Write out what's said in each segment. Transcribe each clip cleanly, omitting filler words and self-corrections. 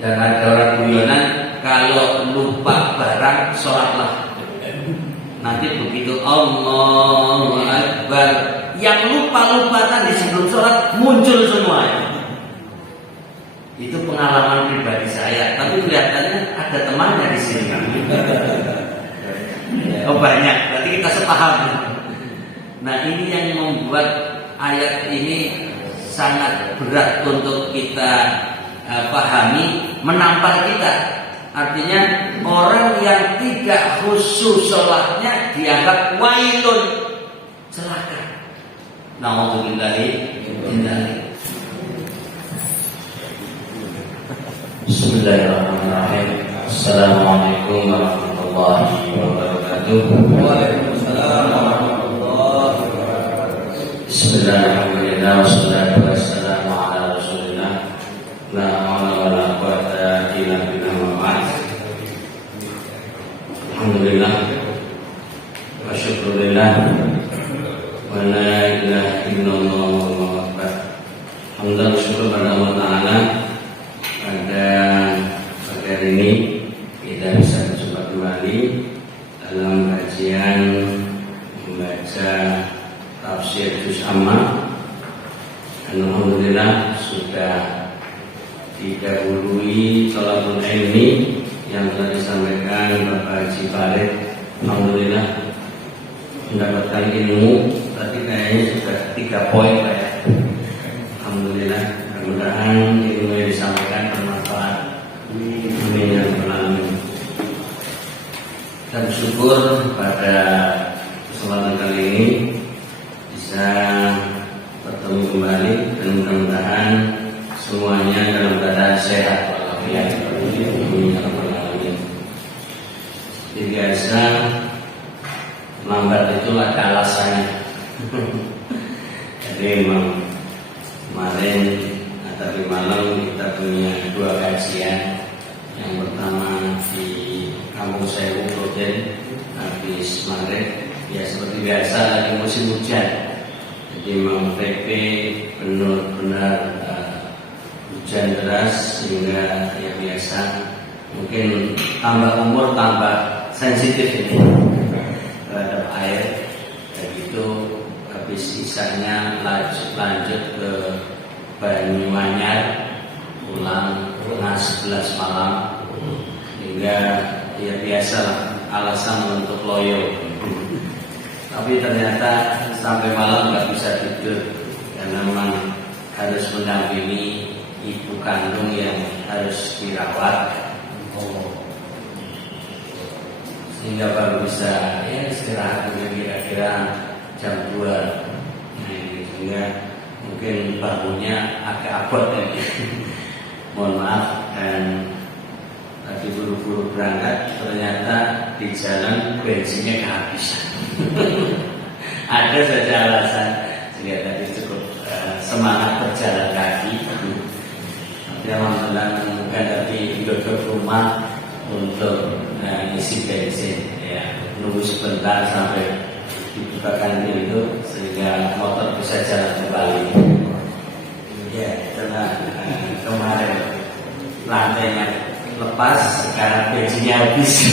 Dan ada orang guyonan, kalau lupa barang sholatlah. Nanti begitu Allahu Akbar, yang lupa-lupa tadi sebelum sholat muncul semua. Itu pengalaman pribadi saya, tapi kelihatannya ada temannya di sini. Oh banyak, berarti kita sepaham. Nah ini yang membuat ayat ini sangat berat untuk kita pahami, menampar kita. Artinya orang yang tidak khusyuk sholatnya dianggap wailun, celaka. Na'udzubillahi min dzalik. Bismillahirrahmanirrahim. Assalamualaikum warahmatullahi wabarakatuh. Waalaikumsalam warahmatullahi wabarakatuh. Bismillahirrahmanirrahim. Wassalatu wassalamu ala Rasulillah. La haula wala quwwata illa billah. Alhamdulillah wa syukurillah wa la ilaha illallah wallahu akbar. Alhamdulillah, syukur pada Allah Ta'ala pada pagi hari ini kita bisa berjumpa kembali dalam kajian membaca tafsir Juz Amma. Dan alhamdulillah sudah didahului thalabul ilmi yang telah disampaikan Bapak Haji Farid. Alhamdulillah mendapatkan ilmu, tapi kayaknya sudah 3 poin Pak ya. Alhamdulillah, mudah-mudahan ilmu yang disampaikan bermanfaat. Amin ya rabbal alamin. Dan bersyukur pada kesempatan kali ini bisa bertemu kembali, dan mudah-mudahan semuanya dalam keadaan sehat walafiat. Amin ya rabbal alamin. Biasa lambat itu ada alasannya. Jadi memang kemarin atau di malam kita punya 2 kajian. Yang pertama di Kampung Sewu Kloten habis maghrib, ya seperti biasa lagi musim hujan. Jadi memang PP benar-benar hujan deras sehingga ya biasa. Mungkin tambah umur tambah sensitif ini terhadap air. Dan itu habis sisanya lanjut ke Banyuanyar, pulang setengah 11 malam, hingga ya biasalah alasan untuk loyo. Tapi ternyata sampai malam nggak bisa tidur karena memang harus mendampingi ibu kandung yang harus dirawat. Sehingga baru bisa ya istirahat kira-kira jam 2. Nah, sehingga mungkin bahunya agak abot ya. Mohon maaf. Dan tadi buru-buru berangkat, ternyata di jalan bensinnya kehabisan. Ada saja alasan sehingga tadi cukup semangat berjalan kaki. Alhamdulillah menemukan tadi ke rumah untuk isi bensin, ya nunggu sebentar sampai dibukakan pintu sehingga motor bisa jalan kembali. Ya, karena kemarin lantainya lepas, sekarang bensinnya habis.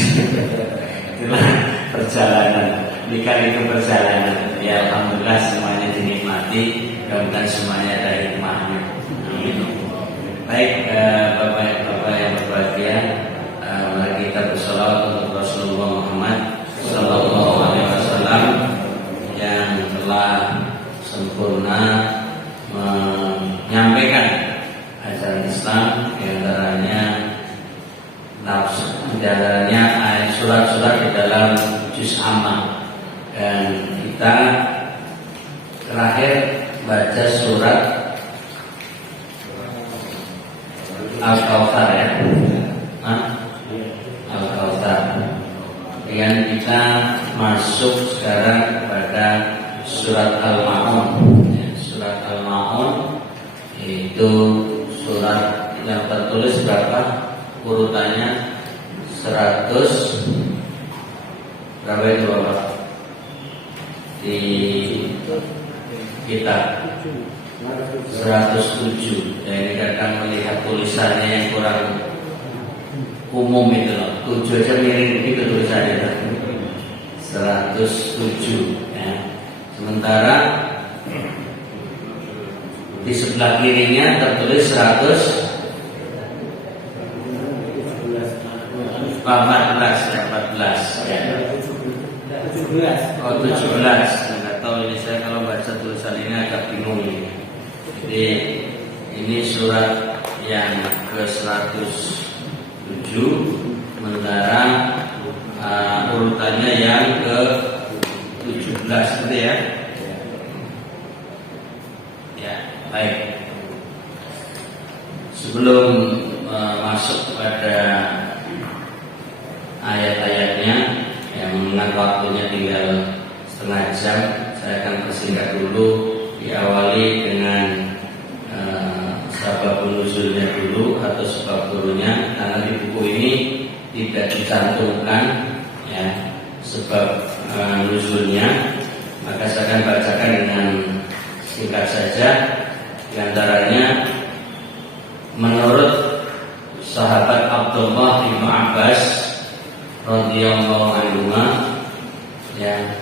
Itulah perjalanan. Ini kali itu perjalanan. Ya alhamdulillah semuanya dinikmati. Mudah-mudahan semuanya ada hikmahnya. Amin. Baik, Bapak yang berbahagia, mari kita bersolawat untuk Rasulullah Muhammad Sallallahu Alaihi Wasallam yang telah sempurna menyampaikan ajaran Islam, diantaranya ayat surat-surat di dalam Juz Amma. Dan kita terakhir baca surat Al-Kautsar ya. Al-Kautsar. Dan kita masuk sekarang kepada surat Al-Ma'un. Surat Al-Ma'un itu surat yang tertulis berapa? Urutannya 100 berapa itu Bapak? Di kitab 107. Dan ini kadang melihat tulisannya yang kurang umum itu loh. 7 aja miring begitu tulisannya. 107 ya. Sementara di sebelah kirinya tertulis 114 ya. Oh 17. Nggak tahu ini, saya kalau baca tulisan ini agak bingung ini. Jadi ini surat yang ke 107, sementara urutannya yang ke 17 gitu ya. Ya, baik. Sebelum masuk pada ayat-ayatnya yang mengingat waktunya tinggal setengah jam, saya akan persingkat dulu, diawali dengan sebab nuzulnya dulu atau sebab turunnya, karena di buku ini tidak dicantumkan ya sebab nuzulnya, maka saya akan bacakan dengan singkat saja. Di antaranya menurut sahabat Abdullah bin Abbas radhiyallahu anhu ya,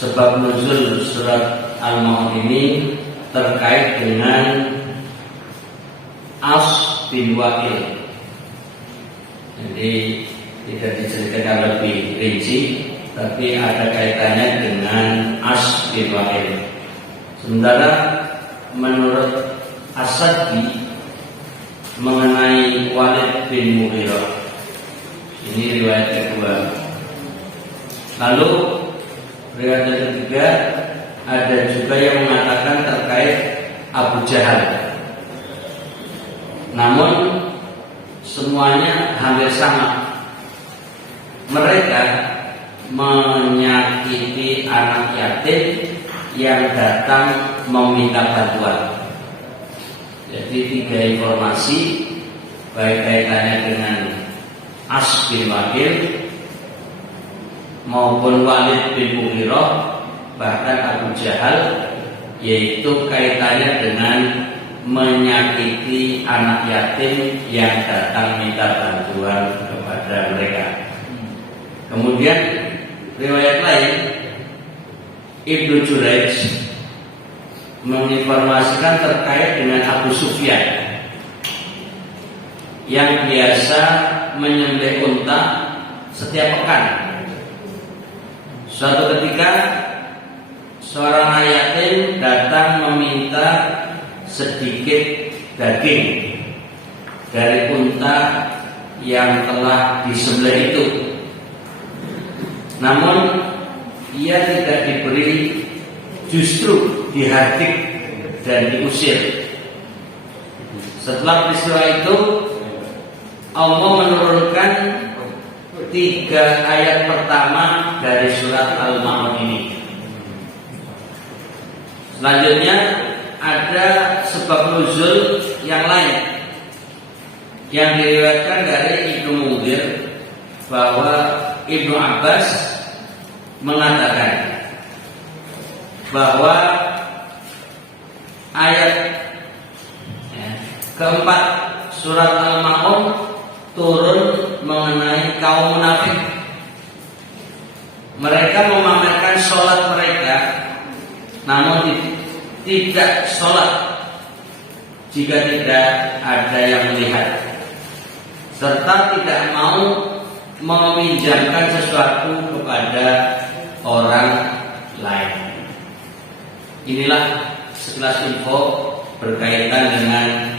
sebab nuzul surat Al-Maun ini terkait dengan As bin Waqil. Jadi tidak diceritakan lebih rinci, tapi ada kaitannya dengan As bin Waqil. Sementara menurut As-Saddi mengenai Walid bin Mughirah, ini riwayat kedua. Lalu riwayat ketiga ada juga yang mengatakan terkait Abu Jahal. Namun semuanya hampir sama. Mereka menyakiti anak yatim yang datang meminta bantuan. Jadi 3 informasi, baik kaitannya dengan As bin Waqil maupun Walid bin Mughirah, bahkan Abu Jahal, yaitu kaitannya dengan menyakiti anak yatim yang datang minta bantuan kepada mereka. Kemudian riwayat lain, Ibnu Jurayj menginformasikan terkait dengan Abu Sufyan yang biasa menyembelih unta setiap pekan. Suatu ketika seorang yatim datang meminta sedikit daging dari unta yang telah disembelih itu. Namun ia tidak diberi, justru dihardik dan diusir. Setelah peristiwa itu, Allah menurunkan 3 ayat pertama dari surat Al-Maun ini. Selanjutnya ada sebab nuzul yang lain yang diriwayatkan dari Ibnu Munzir, bahwa Ibnu Abbas mengatakan bahwa ayat keempat surat Al-Maun turun mengenai kaum munafik. Mereka memamerkan sholat mereka, namun tidak sholat jika tidak ada yang melihat, serta tidak mau meminjamkan sesuatu kepada orang lain. Inilah sekilas info berkaitan dengan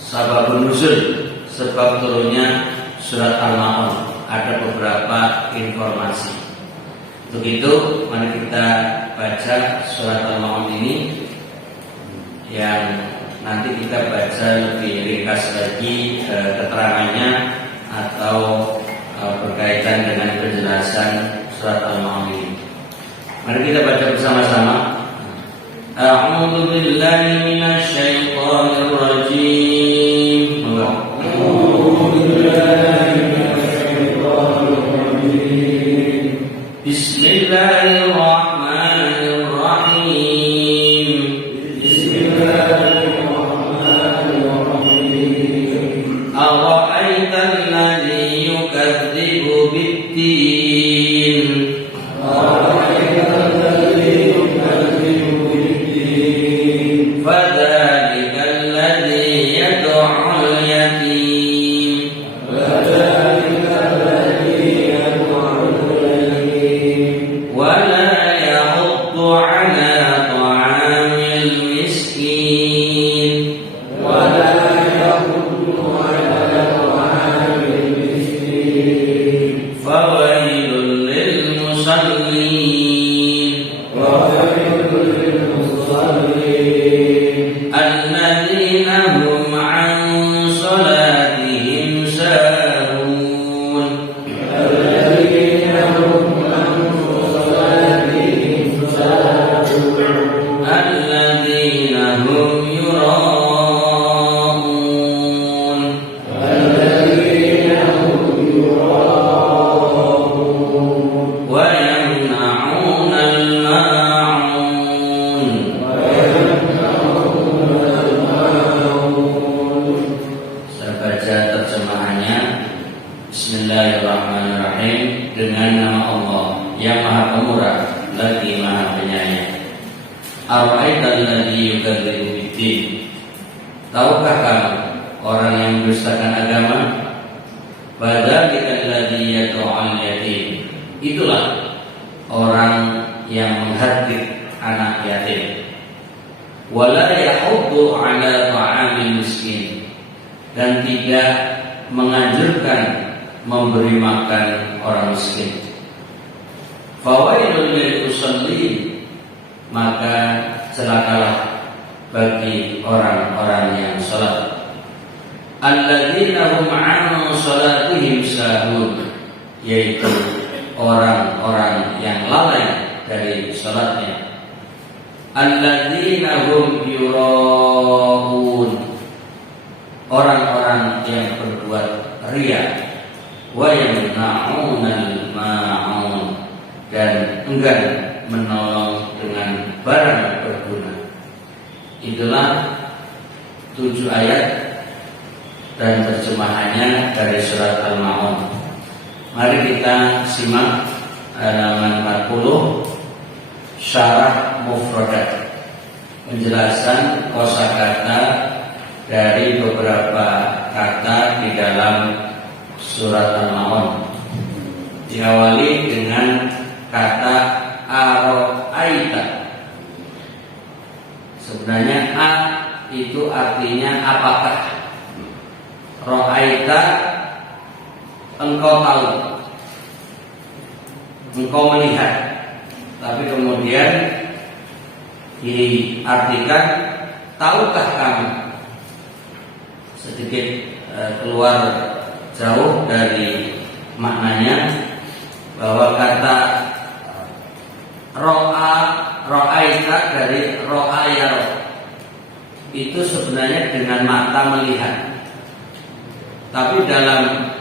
sababun nuzul, sebab turunnya surat Al-Maun. Ada beberapa informasi. Untuk itu, mari kita baca surat Al-Maun ini, yang nanti kita baca lebih ringkas lagi keterangannya atau berkaitan dengan penjelasan surat Al-Maun ini. Mari kita baca bersama-sama. A'udzu billahi minasy syaithanir rajim. A'udzu billahi minasy syaithanir rajim. Bismillahirrahmanirrahim. Bismillahirrahmanirrahim. صلاتهم ساهون الذين هم عن صلاتهم ساهون الذين هم يراءون الذين هم يراءون ويمنعون الماعون ويمنعون الماعون. Saya baca terjemahannya. Bismillahirrahmanirrahim. Dengan nama Allah yang Maha Pemurah lagi Maha Penyayang. Ara'aital ladzi yukadzibu biddin. Tahukah kamu orang yang mendustakan agama? Fadzalika alladzi yad'u'al yatim. Itulah orang yang menghardik anak yatim. Wala yahuddu 'ala ta'amil miskin. Dan tidak menganjurkan memberi makan orang miskin. Fawailul lil musallin. Maka celakalah bagi orang-orang yang salat. Alladzina hum 'an salatihim sahun, yaitu orang-orang yang lalai dari salatnya. Alladzina hum yuraun, orang-orang yang berbuat riya. Wa yamna'unal ma'un, dan enggan menolong dengan barang berguna. Itulah 7 ayat dan terjemahannya dari surat Al-Ma'un. Mari kita simak halaman 40, syarah mufradat, penjelasan kosakata dari beberapa kata di dalam surat Al-Ma'un. Diawali dengan kata ara'aita. Sebenarnya a itu artinya apakah. Ra'aita engkau tahu, engkau melihat. Tapi kemudian diartikan tahukah kamu. Sedikit keluar jauh dari maknanya, bahwa kata ra'aita dari ra'ayar itu sebenarnya dengan mata melihat. Tapi dalam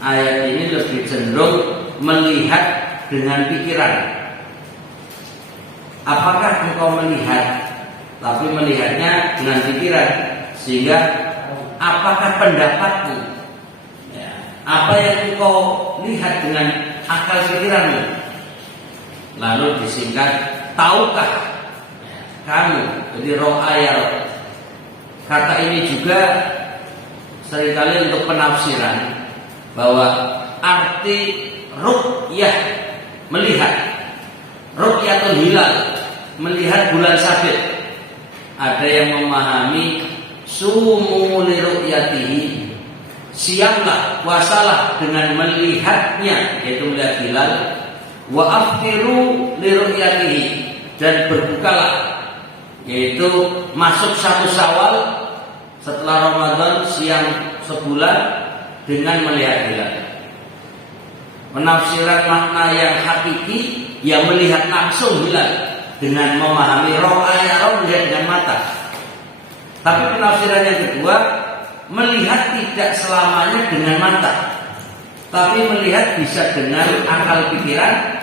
ayat ini lebih cenderung melihat dengan pikiran. Apakah engkau melihat? Tapi melihatnya dengan pikiran, sehingga apakah pendapatmu? Ya, apa yang engkau lihat dengan akal pikiranmu? Lalu disingkat tahukah kamu? Jadi ro'ayar. Kata ini juga seringkali untuk penafsiran, bahwa arti ru'yah melihat, ru'yatul hilal melihat bulan sabit. Ada yang memahami sumu li ru'yatihi, siaplah, puasalah dengan melihatnya, yaitu melihat hilal. Wa aftiru li ru'yatihi, dan berbukalah, yaitu masuk 1 Syawal setelah Ramadan siang sebulan dengan melihat hilal. Penafsiran makna yang hakiki, yang melihat langsung hilal dengan memahami ro'ayah, melihat dengan mata. Tapi penafsiran yang kedua, melihat tidak selamanya dengan mata, tapi melihat bisa dengan akal pikiran,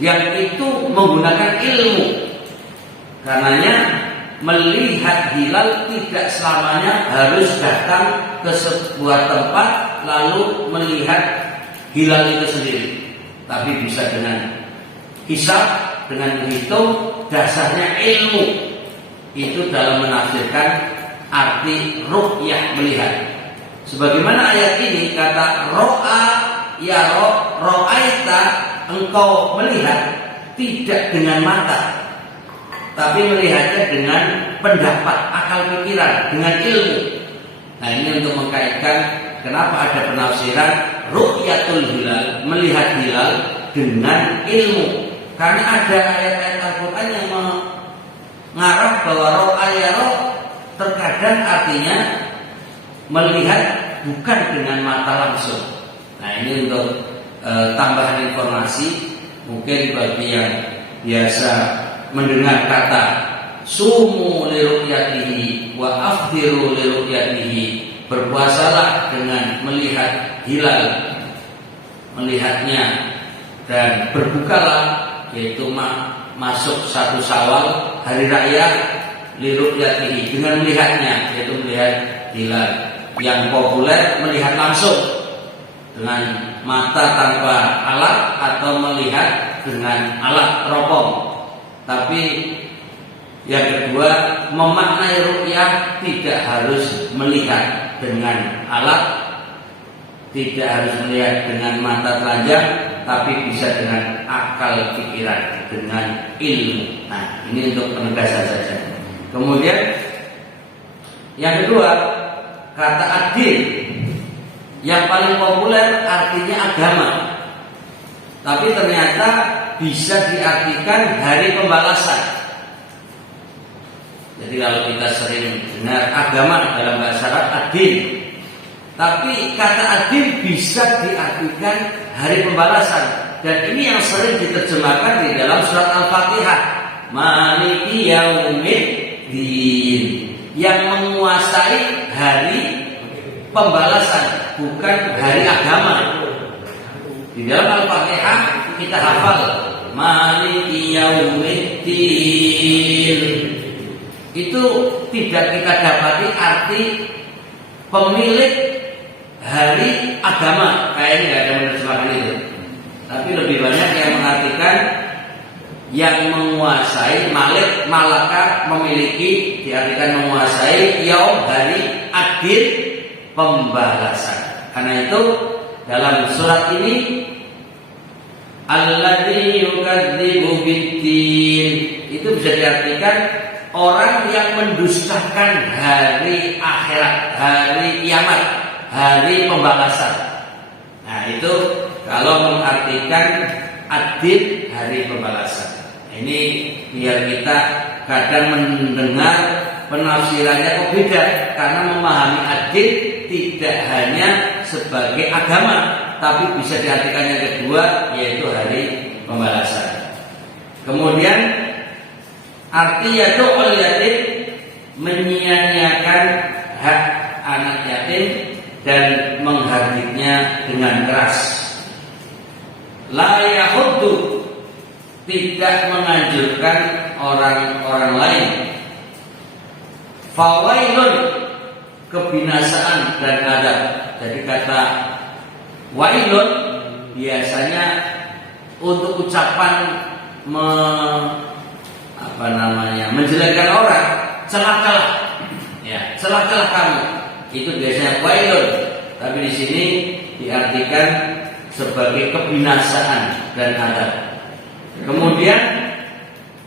yang itu menggunakan ilmu. Karenanya melihat hilal tidak selamanya harus datang ke sebuah tempat lalu melihat hilal itu sendiri, tapi bisa dengan hisab, dengan menghitung, dasarnya ilmu. Itu dalam menafsirkan arti ru'yah, melihat. Sebagaimana ayat ini kata ro'a ya ro'aita, engkau melihat tidak dengan mata, tapi melihatnya dengan pendapat, akal pikiran, dengan ilmu. Nah, ini untuk mengkaitkan kenapa ada penafsiran ru'yatul hilal, melihat hilal dengan ilmu. Karena ada ayat-ayat Al-Quran yang mengarah bahwa ro'ayaro terkadang artinya melihat bukan dengan mata langsung. Nah, ini untuk tambahan informasi. Mungkin bagi yang biasa mendengar kata sumu li ru'yatihi wa afdiru li ru'yatihi, berpuasalah dengan melihat hilal, melihatnya, dan berbukalah, yaitu masuk 1 Syawal hari raya, li ru'yatihi, dengan melihatnya, yaitu melihat hilal. Yang populer melihat langsung dengan mata tanpa alat atau melihat dengan alat teropong. Tapi yang kedua, memaknai ru'yah tidak harus melihat dengan alat, tidak harus melihat dengan mata telanjang, tapi bisa dengan akal pikiran, dengan ilmu. Nah, ini untuk penegasan saja. Kemudian yang kedua, kata adil yang paling populer artinya agama, tapi ternyata bisa diartikan hari pembalasan. Jadi kalau kita sering dengar agama dalam bahasa Arab adil, tapi kata adil bisa diartikan hari pembalasan. Dan ini yang sering diterjemahkan di dalam surat Al-Fatihah, Maliki Yaumiddin, yang menguasai hari pembalasan, bukan hari agama. Di dalam Al-Fatihah kita hafal Maliki Yaumiddin, itu tidak kita dapati arti pemilik hari agama. Kayaknya nggak ada menerjemahkan itu. Tapi lebih banyak yang mengartikan yang menguasai, malik, malaka, memiliki, diartikan menguasai, yaum, hari, adil, pembalasan. Karena itu dalam surat ini alladzi yukadzibu biddin, itu bisa diartikan orang yang mendustakan hari akhirat, hari kiamat, hari pembalasan. Nah, itu kalau mengartikan adil, hari pembalasan. Ini biar kita kadang mendengar penafsirannya kok beda, karena memahami adil tidak hanya sebagai agama, tapi bisa diartikan yang kedua, yaitu hari pembalasan. Kemudian arti yadu'ul yatim, menyia-nyiakan hak anak yatim dan menghardiknya dengan keras. La yahuddu, tidak menganjurkan orang-orang lain. Fawailun, kebinasaan dan adab. Jadi kata wailun biasanya untuk ucapan menjelekkan orang, celakalah, ya, celakalah kamu. Itu biasanya wailun. Tapi di sini diartikan sebagai kebinasaan dan adab. Kemudian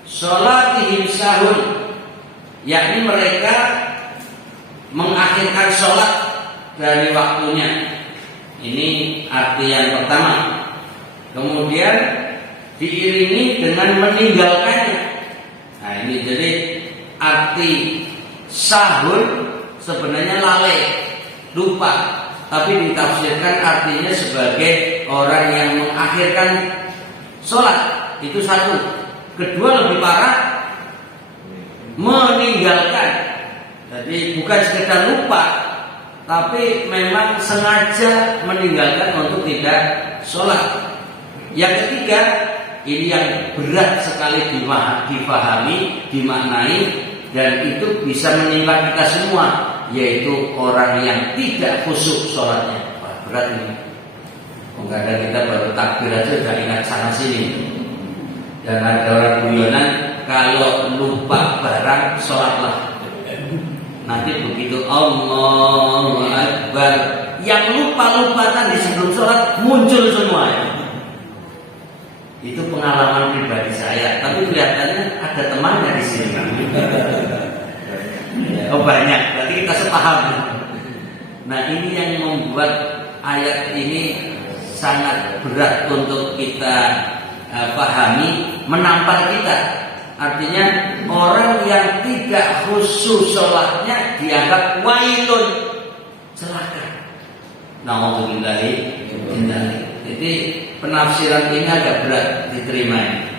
sholatihim sahun, yakni mereka mengakhirkan sholat dari waktunya. Ini arti yang pertama. Kemudian diiringi dengan meninggalkannya. Nah, ini jadi arti sahun sebenarnya lalai, lupa, tapi ditafsirkan artinya sebagai orang yang mengakhirkan sholat. Itu satu. Kedua, lebih parah, meninggalkan. Jadi bukan sekedar lupa, tapi memang sengaja meninggalkan untuk tidak sholat. Yang ketiga, ini yang berat sekali dipahami, dimaknai, dan itu bisa menimpa kita semua, yaitu orang yang tidak khusyuk sholatnya. Wah, berat ini. Kadang kita baru takbir aja udah ingat sana sini. Dan ada orang guyonan, kalau lupa barang sholatlah. Nanti begitu Allahu Akbar, yang lupa-lupa tadi sebelum sholat muncul semua. Itu pengalaman pribadi saya, tapi kelihatannya ada temannya di sini. Oh, banyak, berarti kita sepaham. Nah, ini yang membuat ayat ini sangat berat untuk kita pahami, menampar kita. Artinya orang yang tidak khusyuk sholatnya dianggap wailun, Nauzubillahi min dzalik. Jadi penafsiran ini agak berat diterima.